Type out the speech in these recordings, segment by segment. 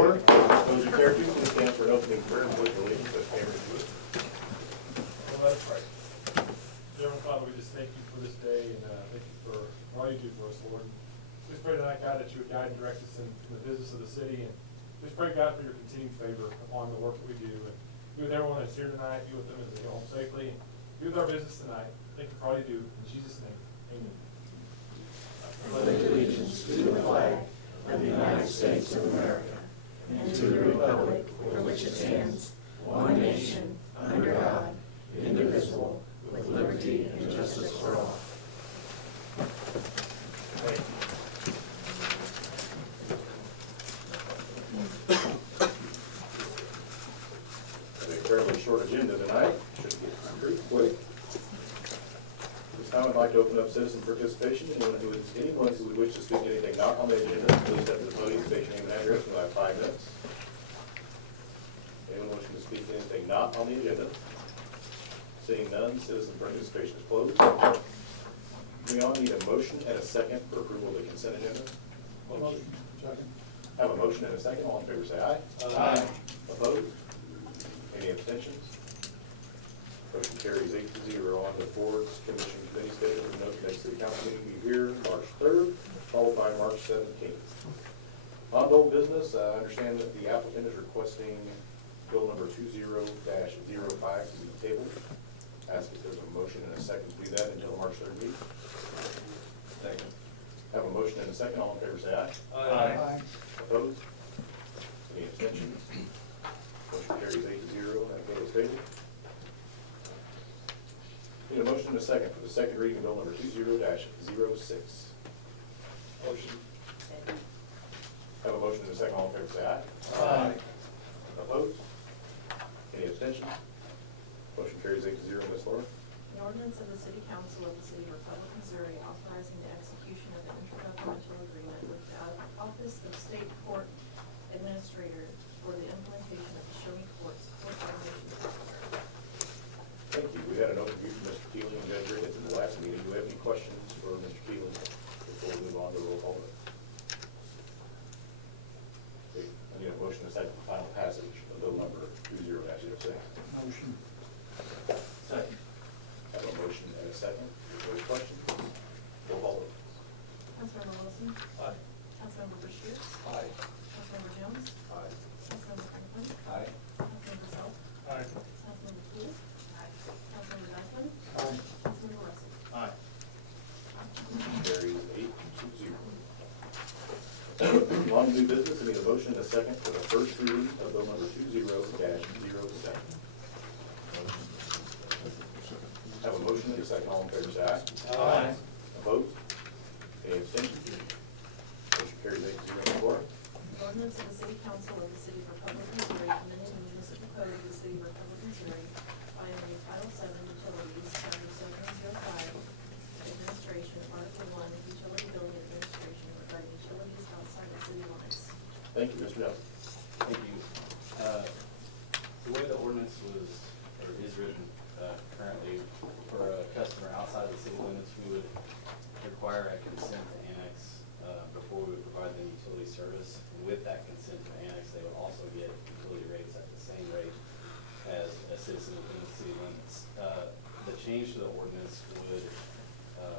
order. Those who care to, please stand for an opening prayer and pledge allegiance as Cameron do it. Well, let us pray. Dear Heavenly Father, we just thank you for this day and thank you for all you do for us, Lord. We just pray tonight, God, that you would guide and direct us in the business of the city. And just pray, God, for your continued favor upon the work that we do. And be with everyone that's here tonight. Be with them as they go home safely. And be with our business tonight. Thank you for all you do. In Jesus' name, amen. Pledge allegiance to the flag of the United States of America and to the republic for which it stands, one nation, under God, indivisible, with liberty and justice for all. A fairly short agenda tonight. Should get pretty quick. This time I'd like to open up citizen participation. Anyone who would wish to speak to anything not on the agenda, please step to the podium, state your name and address, and we'll have 5 minutes. Anyone wishing to speak to anything not on the agenda? Seeing none, citizen participation is closed. We all need a motion and a second for approval of the consent agenda. Motion. Second. Have a motion and a second. All in favor say aye. Aye. Opposed? Any abstentions? Motion carries 8-0 on the Boards Commission Committee schedule. Note the next city council meeting will be here March 3rd, followed by March 17th. On to old business, I understand that the applicant is requesting bill number 20-05 to be tabled. Ask if there's a motion and a second to do that until March 3rd meeting. Second. Have a motion and a second. All in favor say aye. Aye. Opposed? Any abstentions? Motion carries 8-0. That bill is tabled. Need a motion and a second for the second reading of bill number 20-06. Motion. Have a motion and a second. All in favor say aye. Aye. Opposed? Any abstentions? Motion carries 8-0. Ms. Laura? The ordinance of the City Council of the City of Republic, Missouri authorizing the execution of an intergovernmental agreement with the Office of State Court Administrator for the implementation of the Show-Me Courts Court Automation Software. Thank you. We had an overview from Mr. Keeling and Judge Ricketts in the last meeting. Do we have any questions for Mr. Keeling before we move on to roll call vote? Okay. I need a motion and a second for final passage of bill number 20-06. Motion. Second. Have a motion and a second. Any questions? Roll call vote. Councilmember Wilson. Aye. Councilmember Bashir. Aye. Councilmember Jones. Aye. Councilmember Franklin. Aye. Councilmember Self. Aye. Councilmember Cool. Aye. Councilmember Duncan. Aye. Councilmember Russell. Aye. Carries 8-0. On to new business, I need a motion and a second for the first reading of bill number 20-07. Have a motion and a second. All in favor say aye. Aye. Opposed? Any abstentions? Motion carries 8-0. Laura? The ordinance of the City Council of the City of Republic, Missouri, amending the municipal code of the City of Republic, Missouri by amending Title VII Utilities, Chapter 705, Administration, Article 1, Utility Billing Administration regarding utilities outside the city limits. Thank you, Mr. Nelson. Thank you. The way the ordinance was, or is written currently, for a customer outside the city limits, we would require a consent to annex before we would provide them utility service. And with that consent to annex, they would also get utility rates at the same rate as a citizen within the city limits. The change to the ordinance would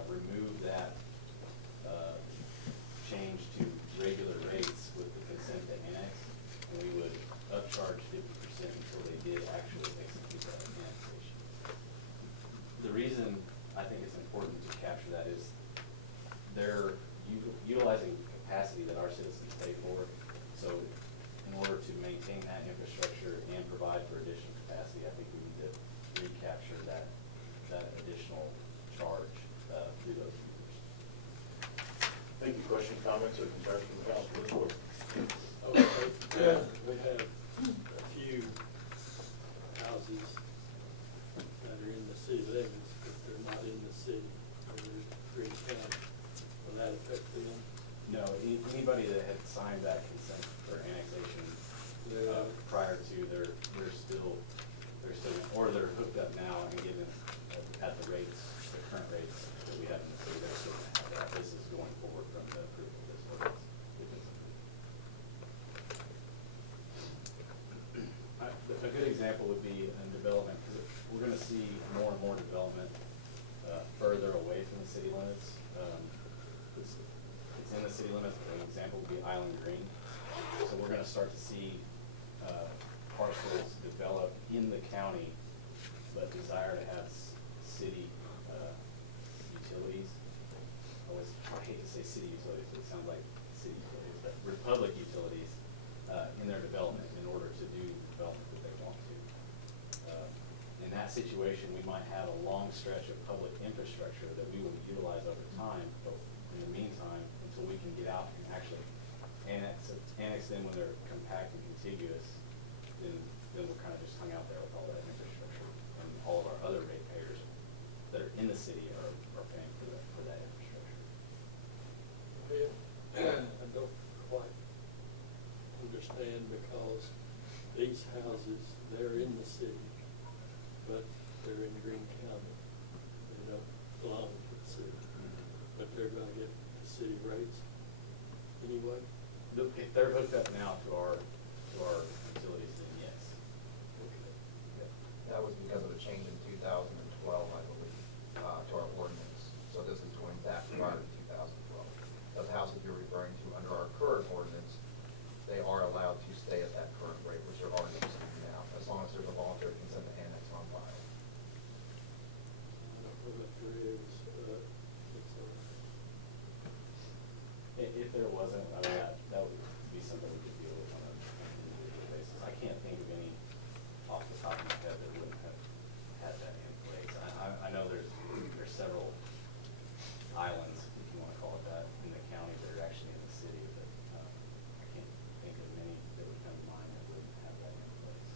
remove that change to regular rates with the consent to annex, and we would upcharge 50% until they did actually execute that annexation. The reason I think it's important to capture that is they're utilizing capacity that our citizens pay for. So in order to maintain that infrastructure and provide for additional capacity, I think we need to recapture that additional charge through those users. Thank you. Question, comments, or concerns from the council? Ms. Laura? Yeah, we have a few houses that are in the city limits, but they're not in the city, they're in Green County. Will that affect them? No, anybody that had signed that consent for annexation prior to, they're still, or they're hooked up now and given at the rates, the current rates that we have in the city, they're still gonna have that. This is going forward from the approval of this ordinance. example would be in development, because we're gonna see more and more development further away from the city limits. It's in the city limits, but an example would be Island Green. So we're gonna start to see parcels develop in the county, but desire to have city utilities. I hate to say city utilities, but it sounds like city utilities, but republic utilities in their development in order to do development that they want to. In that situation, we might have a long stretch of public infrastructure that we will utilize over time, but in the meantime, until we can get out and actually annex them when they're compact and contiguous, then we're kind of just hung out there with all that infrastructure. And all of our other ratepayers that are in the city are paying for that infrastructure. I don't quite understand, because these houses, they're in the city, but they're in Greene County. They don't belong to the city, but they're gonna get the city rates anyway. If they're hooked up now to our utilities, then yes. Okay. That was because of a change in 2012, I believe, to our ordinance. So this is going back prior to 2012. Those houses you're referring to under our current ordinance, they are allowed to stay at that current rate, which they're already receiving now, as long as there's a voluntary consent to annex on file. I don't know if there is, If there wasn't, I mean, that would be something we could deal with on an individual basis. I can't think of any off the top of my head that wouldn't have had that in place. I know there's several islands, if you wanna call it that, in the county that are actually in the city, but I can't think of many that would come to mind that wouldn't have that in place.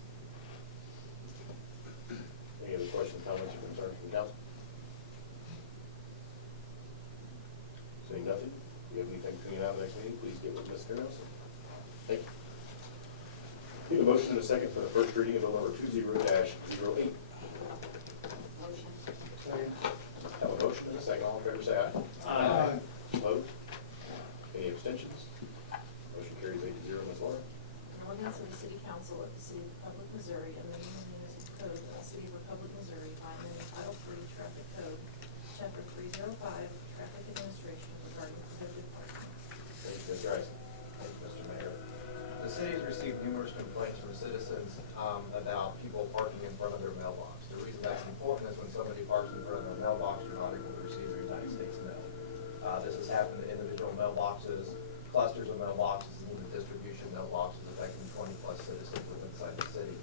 Any other questions, comments, or concerns from council? Seeing nothing, if you have anything coming out of the next meeting, please get with Mr. Nelson. Thank you. Need a motion and a second for the first reading of bill number 20-08. Motion. Have a motion and a second, all in favor say aye. Aye. Opposed? Any abstentions? Motion carries 8-0, Ms. Laura. An ordinance of the City Council of the City of Republic, Missouri, amending the municipal code of the City of Republic, Missouri by amending Title III Traffic Code, Chapter 305, Traffic Administration regarding prohibited parking. Thank you, Mr. Isom. Thank you, Mr. Mayor. The city has received numerous complaints from citizens about people parking in front of their mailbox. The reason that's important is when somebody parks in front of their mailbox, you're not able to receive your United States mail. This has happened to individual mailboxes, clusters of mailboxes, and even distribution mailboxes affecting 20-plus citizens within inside the city.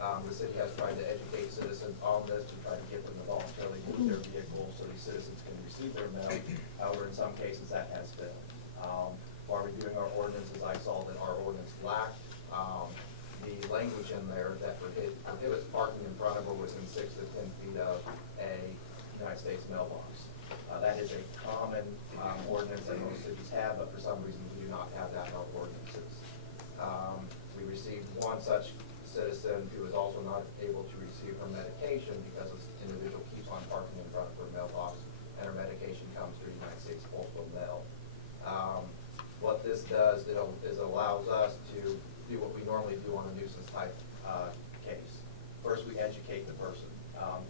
The city has tried to educate citizens on this to try to get them to voluntarily use their vehicles so these citizens can receive their mail. However, in some cases, that has failed. While reviewing our ordinances, I saw that our ordinance lacked the language in there that prohibits parking in front of or within 6 to 10 feet of a United States mailbox. That is a common ordinance that most cities have, but for some reason we do not have that in our ordinances. We received one such citizen who is also not able to receive her medication because this individual keeps on parking in front of her mailbox, and her medication comes through United States Postal Mail. What this does is allows us to do what we normally do on a nuisance type case. First, we educate the person.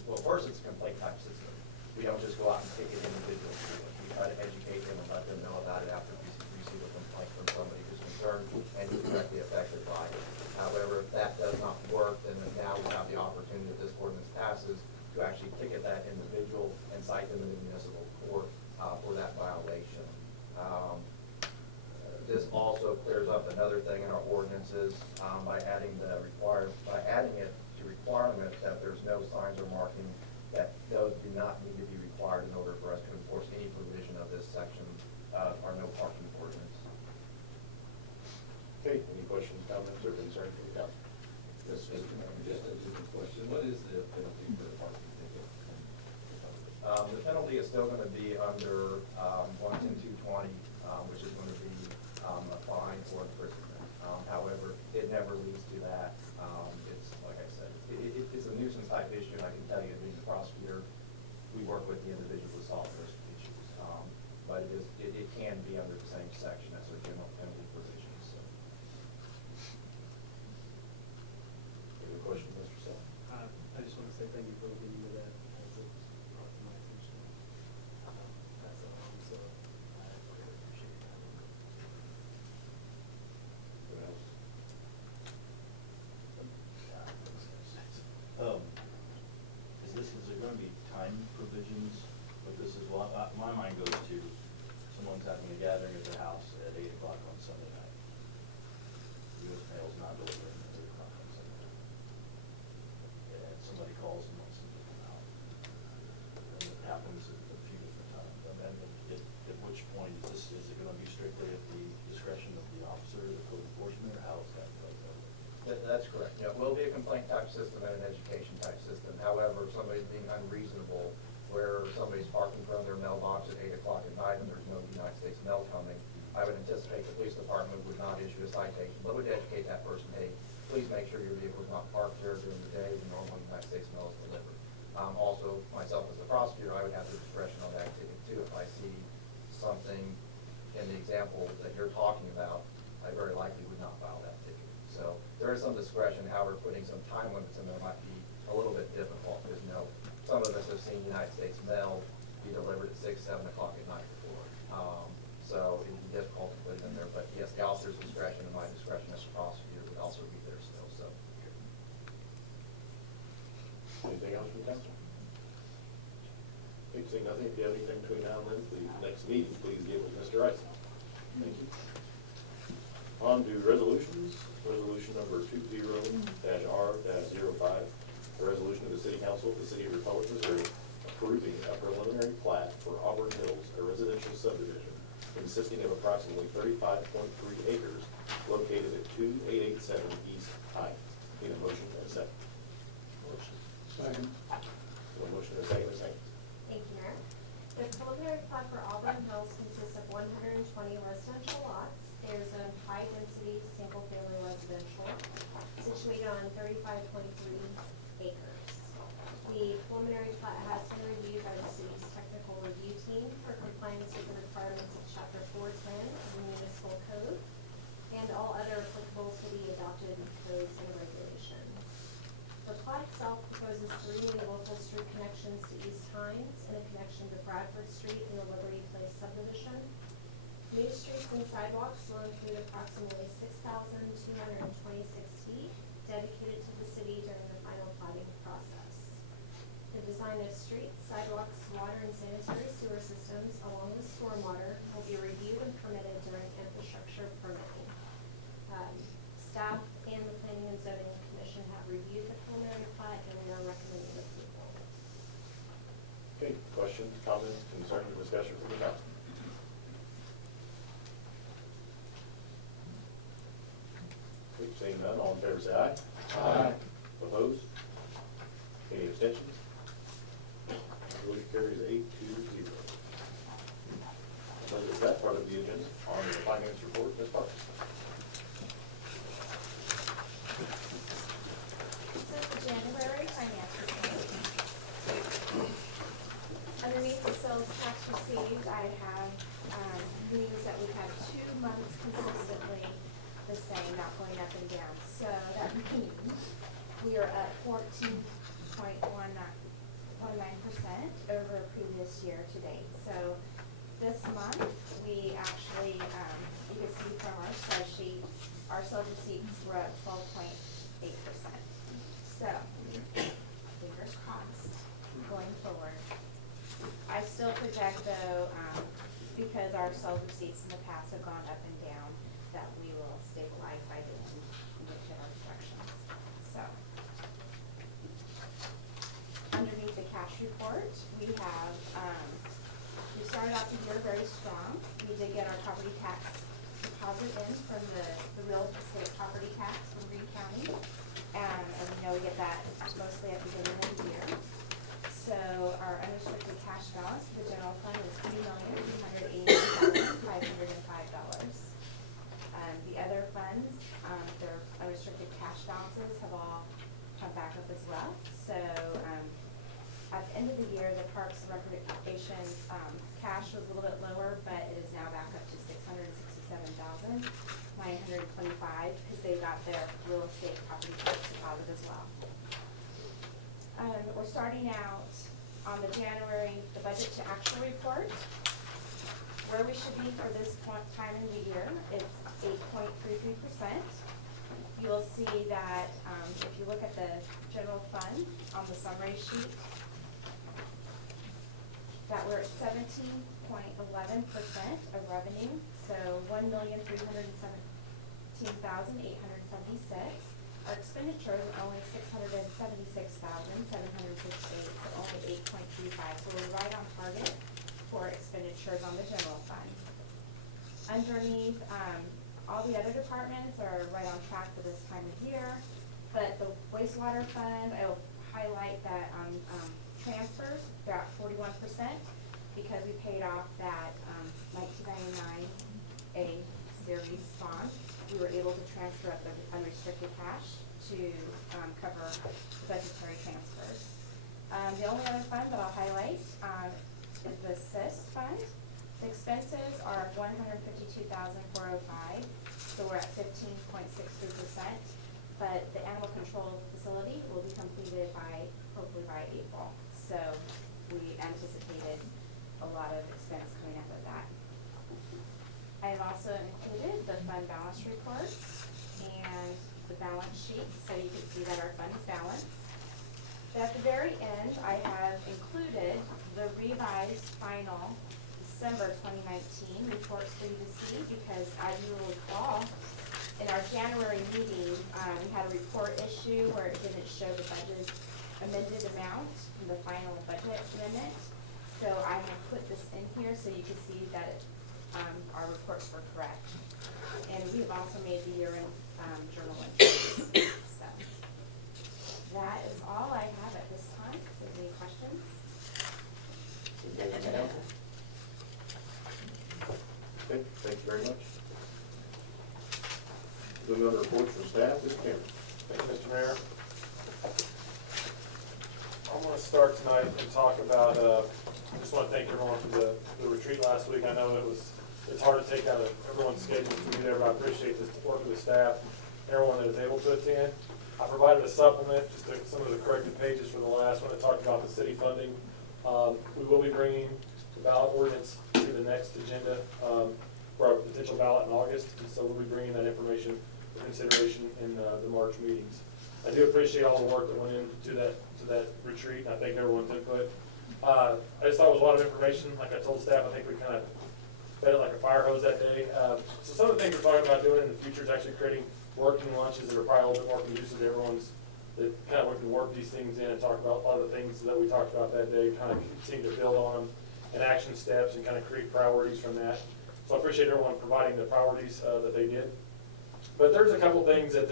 Well, first it's a complaint type system. We don't just go out and ticket individuals to it. We try to educate them and let them know about it after we receive a complaint from somebody who's concerned and who's directly affected by it. However, if that does not work, then now we have the opportunity, if this ordinance passes, to actually ticket that individual and cite them in the municipal court for that violation. This also clears up another thing in our ordinances by adding it to requirement that there's no signs or marking, that those do not need to be required in order for us to enforce any provision of this section of our no parking ordinance. Okay, any questions, comments, or concerns from the council? Yes, Mr. Mayor, just a different question. What is the penalty for the parking ticket? The penalty is still going to be under 110-220, which is going to be a fine or imprisonment. However, it never leads to that. It's like I said, it's a nuisance type issue, and I can tell you, being the prosecutor, we work with the individual to solve those issues. But it can be under the same section as our general penalty provisions. So. Any question, Mr. someone's having a gathering at their house at 8 o'clock on Sunday night. U.S. Mail's not delivering at 8 o'clock on Sunday night. And somebody calls and wants them to come out. And it happens at a few different times. And then at which point is it gonna be strictly at the discretion of the officer, the code enforcement, or how is that played out? That's correct. Yeah, it will be a complaint type system and an education type system. However, if somebody's being unreasonable, where somebody's parked in front of their mailbox at 8 o'clock at night and there's no United States mail coming, I would anticipate the police department would not issue a citation, but would educate that person, hey, please make sure your vehicle's not parked here during the day when normal United States mail is delivered. Also, myself as the prosecutor, I would have the discretion on that activity too. If I see something in the example that you're talking about, I very likely would not file that ticket. So there is some discretion, however, putting some time limits in there might be a little bit difficult, because, you know, some of us have seen United States mail be delivered at 6, 7 o'clock at night before. So it'd be difficult to put it in there, but yes, the officer's discretion and my discretion as a prosecutor would also be there still, so. Anything else from council? Okay, seeing nothing, if you have anything between now and then, please, next meeting, please get with Mr. Rice. Thank you. On to resolutions. Resolution number 20-R-05. A resolution of the City Council of the City of Republic, Missouri, approving a preliminary plat for Auburn Hills, a residential subdivision consisting of approximately 35.3 acres located at 2887 East High. Need a motion and a second. Motion. Second. A motion and a second. Thank you, Mayor. The preliminary plat for Auburn Hills consists of 120 residential lots. There's a high-density, single-family residential situated on 35.3 acres. The preliminary plat has been reviewed by the city's technical review team for compliance with the requirements of Chapter 410 of the Municipal Code and all other applicable city-adopted codes and regulations. The plat itself proposes 3 new local street connections to East Hines and a connection to Bradford Street in the Liberty Place subdivision. New streets and sidewalks will include approximately 6,226 feet dedicated to the city during the final platting process. The design of streets, sidewalks, water and sanitary sewer systems, along with stormwater, will be reviewed and permitted during infrastructure permitting. Staff and the Planning and Zoning Commission have reviewed the preliminary plat and we are recommending approval. Okay, questions, comments, concerns, or discussion from the council? Okay, seeing none, all in favor say aye. Aye. Opposed? Any abstentions? Motion carries 8-0. So is that part of the agenda? On the finance report, Ms. Parks? This is the January finance report. Underneath the sales tax received, I have news that we've had 2 months consistently the same, not going up and down. So that means we are at 14.19% over previous year to date. So this month, we actually, you can see from our spreadsheet, our sales receipts were at 12.8%. So, fingers crossed, going forward. I still project though, because our sales receipts in the past have gone up and down, that we will stabilize by the end and get to our projections. So, underneath the cash report, we have, we started off the year very strong. We did get our property tax deposit in from the real estate property tax from Greene County. And we know we get that mostly at the beginning of the year. So our unrestricted cash balance for the general fund is $3,389,505. The other funds, their unrestricted cash balances have all come back up as well. So at the end of the year, the Parks and Recreation cash was a little bit lower, but it is now back up to $667,925 because they got their real estate property tax deposit as well. We're starting out on the January, the budget to actual report. Where we should be for this time in the year, it's 8.33%. You'll see that if you look at the general fund on the summary sheet, that we're at 17.9% of revenue, so 1,317,876. Our expenditures are only 676,768, so only 8.35, so we're right on target for expenditures on the general fund. Underneath, all the other departments are right on track for this time of year, but the wastewater fund, I will highlight that on transfers, they're at 41% because we paid off that 1999 A series bond. We were able to transfer up the unrestricted cash to cover budgetary transfers. The only other fund that I'll highlight is the CIS fund. The expenses are $152,405, so we're at 15.63%. But the animal control facility will be completed hopefully by April. So we anticipated a lot of expense coming up with that. I have also included the fund balance reports and the balance sheets, so you can see that our fund is balanced. At the very end, I have included the revised final December 2019 reports for you to see, because as you will recall, in our January meeting, we had a report issue where it didn't show the budget amended amount in the final budget amendment. So I have put this in here so you can see that our reports were correct. And we have also made the year-end journal entries. So that is all I have at this time. If there's any questions? Okay, thank you very much. Moving on to reports from staff, Mr. Cameron. Thank you, Mr. Mayor. I'm going to start tonight and talk about, I just want to thank everyone for the retreat last week. I know it's hard to take out of everyone's schedule to be there, but I appreciate the work of the staff, everyone that is able to attend. I provided a supplement, just some of the corrected pages for the last one that talked about the city funding. We will be bringing the ballot ordinance to the next agenda for our potential ballot in August, and so we'll be bringing that information for consideration in the March meetings. I do appreciate all the work that went into that retreat, and I thank everyone's input. I just thought it was a lot of information. Like I told staff, I think we kind of fed it like a fire hose that day. So some of the things we're talking about doing in the future is actually creating working lunches that are probably a little bit more conducive to everyone's, that kind of we can work these things in and talk about a lot of the things that we talked about that day, kind of continue to build on them and action steps and kind of create priorities from that. So I appreciate everyone providing the priorities that they did. But there's a couple things that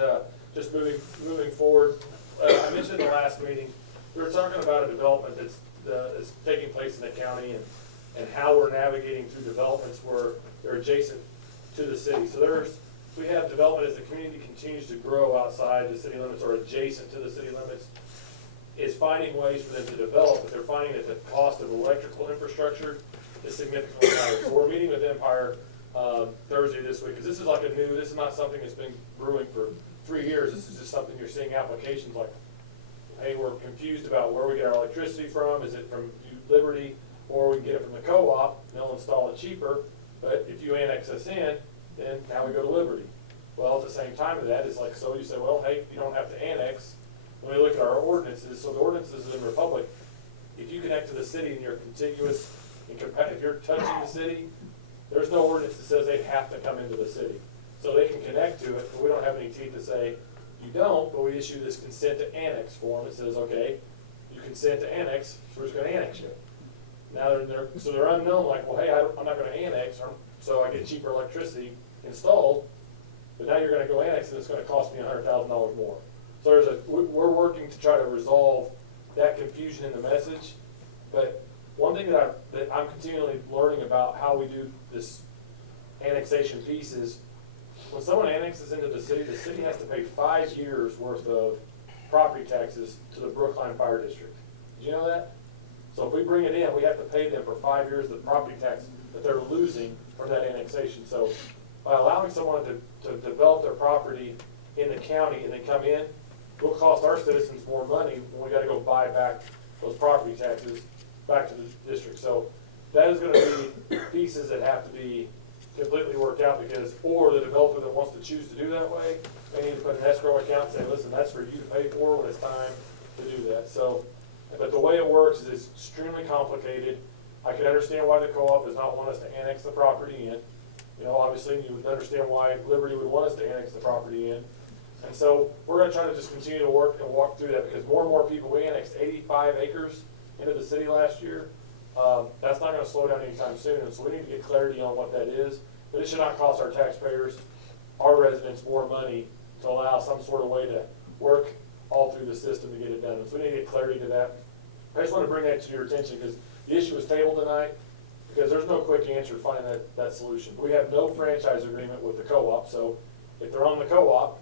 just moving forward. I mentioned in the last meeting, we were talking about a development that's taking place in the county and how we're navigating through developments where they're adjacent to the city. So we have development as the community continues to grow outside the city limits or adjacent to the city limits, is finding ways for them to develop, but they're finding that the cost of electrical infrastructure is significantly higher. So we're meeting with Empire Thursday this week, because this is not something that's been brewing for 3 years. This is just something you're seeing applications like, hey, we're confused about where we get our electricity from. Is it from Liberty, or we can get it from the co-op, and they'll install it cheaper, but if you annex us in, then now we go to Liberty. Well, at the same time of that, it's like, so you say, well, hey, you don't have to annex. When we look at our ordinances, so the ordinances in Republic, if you connect to the city and you're contiguous, and if you're touching the city, there's no ordinance that says they have to come into the city. So they can connect to it, but we don't have any teeth to say, you don't, but we issue this consent to annex form. It says, okay, you consent to annex, so we're just gonna annex you. Now they're unknown, like, well, hey, I'm not gonna annex, so I get cheaper electricity installed, but now you're gonna go annex and it's gonna cost me $100,000 more. So we're working to try to resolve that confusion in the message, but one thing that I'm continually learning about how we do this annexation piece is, when someone annexes into the city has to pay 5 years worth of property taxes to the Brookline Fire District. Did you know that? So if we bring it in, we have to pay them for 5 years of the property tax that they're losing from that annexation. So by allowing someone to develop their property in the county and then come in, will cost our citizens more money when we gotta go buy back those property taxes back to the district. So that is gonna be pieces that have to be completely worked out, because, or the developer that wants to choose to do that way, they need to put an escrow account and say, listen, that's for you to pay for when it's time to do that. So, but the way it works is it's extremely complicated. I can understand why the co-op does not want us to annex the property in. You know, obviously, you would understand why Liberty would want us to annex the property in. And so we're gonna try to just continue to work and walk through that, because more and more people, we annexed 85 acres into the city last year. That's not gonna slow down anytime soon, and so we need to get clarity on what that is. But it should not cost our taxpayers, our residents, more money to allow some sort of way to work all through the system to get it done. And so we need to get clarity to that. I just wanna bring that to your attention, because the issue was tabled tonight, because there's no quick answer to finding that solution. We have no franchise agreement with the co-op, so if they're on the co-op,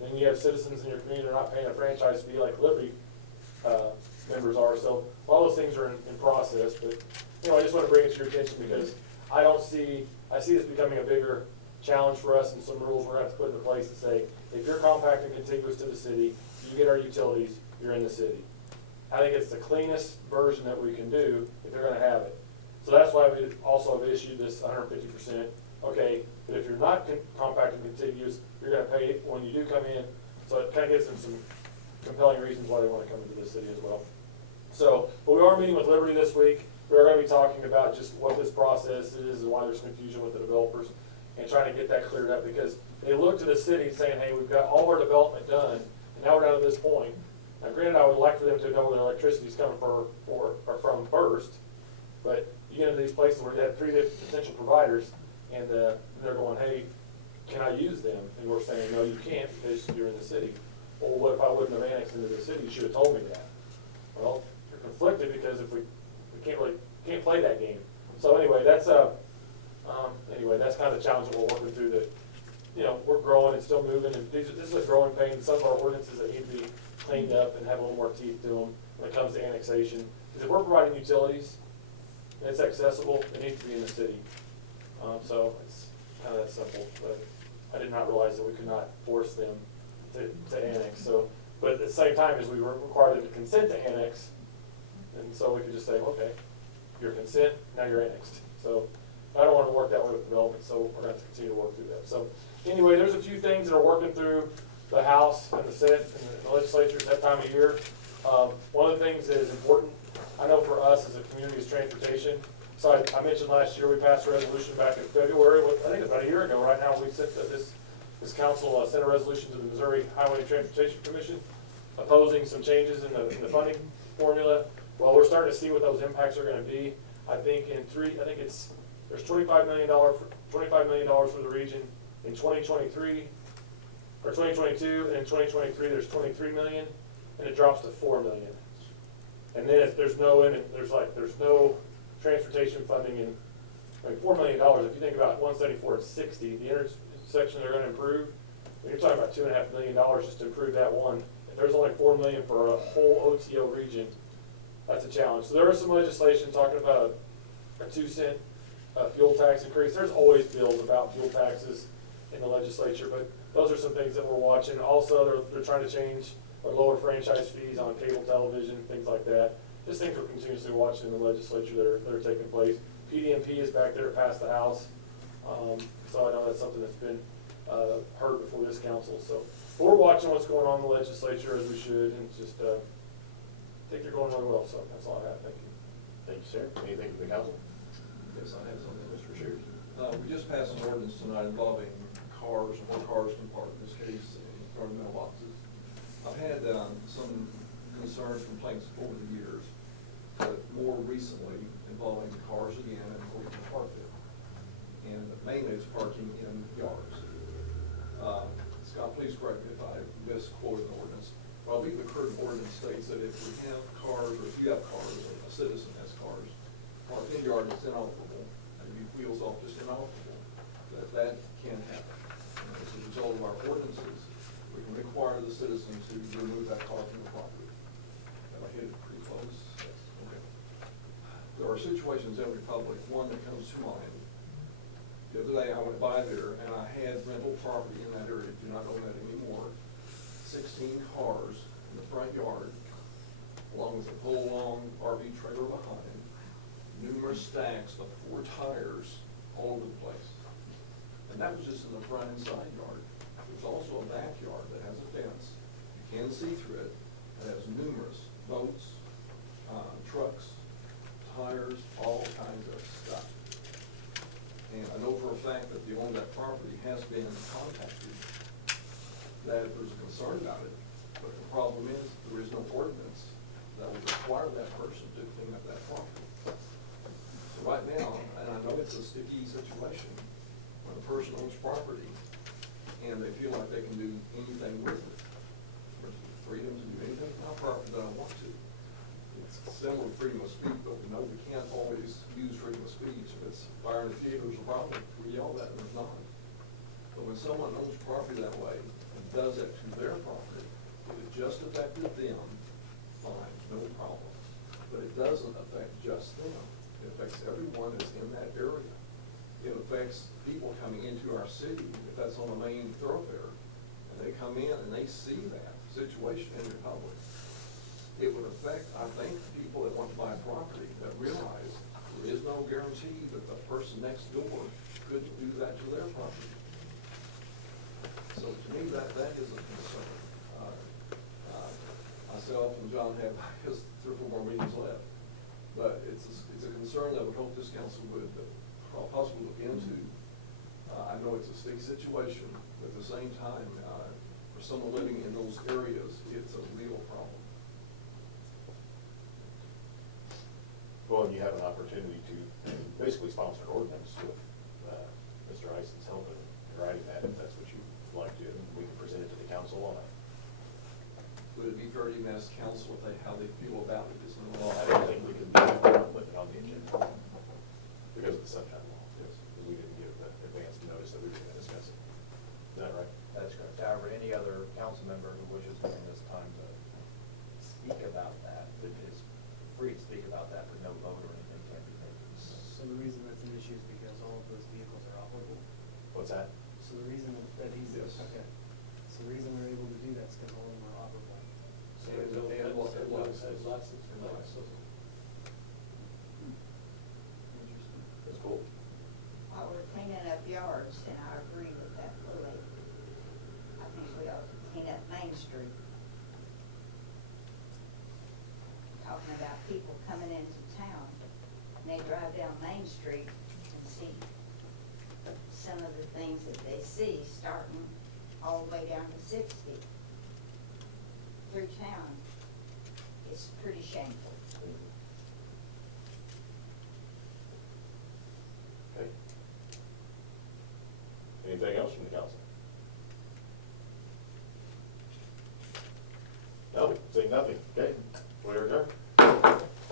then you have citizens in your community that are not paying a franchise fee like Liberty members are. So all those things are in process, but you know, I just want to bring it to your attention, because I see this becoming a bigger challenge for us, and some rules we're going to have to put into place to say, if you're compact and contiguous to the city, you get our utilities, you're in the city. I think it's the cleanest version that we can do if they're going to have it. So that's why we also have issued this 150%. Okay, but if you're not compact and contiguous, you're going to pay it when you do come in. So it kind of gives them some compelling reasons why they want to come into this city as well. So, but we are meeting with Liberty this week. We are going to be talking about just what this process is and why there's confusion with the developers, and trying to get that cleared up, because they look to the city saying, hey, we've got all our development done, and now we're down to this point. Now granted, I would like for them to know where their electricity is coming from first, but you get into these places where they have 3 different potential providers, and they're going, hey, can I use them? And we're saying, no, you can't, because you're in the city. Well, what if I wouldn't have annexed into the city? You should have told me that. Well, you're conflicted, because if we can't play that game. So anyway, that's kind of the challenge that we're working through. That, you know, we're growing and still moving, and this is a growing pain. Some of our ordinances that need to be cleaned up and have a little more teeth to them when it comes to annexation. Because if we're providing utilities and it's accessible, it needs to be in the city. So it's kind of that simple. But I did not realize that we could not force them to annex. So, but at the same time, as we require them to consent to annex, and so we could just say, okay, your consent, now you're annexed. So I don't want to work that way with development, so we're going to have to continue to work through that. So anyway, there's a few things that are working through the House and the Senate and the legislature at that time of year. One of the things that is important, I know for us as a community, is transportation. So I mentioned last year we passed a resolution back in February, I think about a year ago right now. We sent this council sent a resolution to the Missouri Highway Transportation Commission opposing some changes in the funding formula. Well, we're starting to see what those impacts are going to be. I think there's $25 million for the region in 2023 or 2022, and in 2023 there's $23 million, and it drops to $4 million. And then if there's no transportation funding in, $4 million. If you think about 174 and 60, the intersection they're going to improve, you're talking about $2.5 million just to improve that one. If there's only $4 million for a whole OTO region, that's a challenge. So there is some legislation talking about a 2-cent fuel tax increase. There's always bills about fuel taxes in the legislature, but those are some things that we're watching. Also, they're trying to change or lower franchise fees on cable television, things like that. Just things we're continuously watching in the legislature that are taking place. PDMP is back there to pass the House, so I know that's something that's been heard before this council. So we're watching what's going on in the legislature, as we should, and just I think you're going really well. So that's all I have. Thank you. Thank you, sir. Anything from the council? Yes, I have something. Mr. Shears. We just passed an ordinance tonight involving cars, where cars can park, in this case, in front of mailboxes. I've had some concerns, complaints over the years, but more recently involving the cars again and where you can park them. And mainly it's parking in yards. Scott, please correct me if I misquoted the ordinance. Well, I believe the current ordinance states that if we have cars, or if you have cars, or a citizen has cars, parked in yard that's inoperable, and you wheels off just inoperable, that can happen. And as a result of our ordinances, we can require the citizen to remove that car from the property. Have I hit it pretty close? Yes. Okay. There are situations in Republic, one that comes to mind. The other day I went by there and I had rental property in that area, do not own that anymore. 16 cars in the front yard, along with a full long RV trailer behind, numerous stacks of 4 tires all over the place. And that was just in the front and side yard. There's also a backyard that has a fence. You can see through it. It has numerous boats, trucks, tires, all there's a concern about it, but the problem is, there is no ordinance that would require that person to clean up that property. So right now, and I know it's a sticky situation, when a person owns property and they feel like they can do anything with it, there's freedom to do anything with my property that I want to. It's similar to freedom of speech, but we know we can't always use freedom of speech. If it's fire in the theater is a problem, we yell that, and there's not. But when someone owns property that way and does it to their property, if it just affected them, fine, no problem. But it doesn't affect just them. It affects everyone that's in that area. It affects people coming into our city, if that's on a main thoroughfare, and they come in and they see that situation in the public. It would affect, I think, people that want to buy property that realize there is no guarantee that the person next door couldn't do that to their property. So to me, that is a concern. Myself and John have, I guess, 3 or 4 more meetings left. But it's a concern that I would hope this council would possibly look into. I know it's a sticky situation, but at the same time, for someone living in those areas, it's a real problem. Well, and you have an opportunity to basically sponsor an ordinance with Mr. Ison's help in writing that, if that's what you'd like to. We can present it to the council on it. Would it be fair to even ask council how they feel about it? Well, I don't think we can put it on the agenda because of the sunshine law, yes, because we didn't give the advance notice that we were gonna discuss it. Is that right? That's correct. However, any other council member who wishes during this time to speak about that is free to speak about that, but no vote or anything can be taken. So the reason that's an issue is because all of those vehicles are operable? What's that? So the reason that he's, Yes. okay, so the reason we're able to do that is because all of them are operable. So they don't have to have license plates. Interesting. That's cool. While we're cleaning up yards, and I agree with that fully, I think we ought to clean up Main Street. Talking about people coming into town, and they drive down Main Street and see some of the things that they see, starting all the way down to 60 through town. It's pretty shameful. Okay. Anything else from the council? No, seeing nothing. Okay, we are adjourned.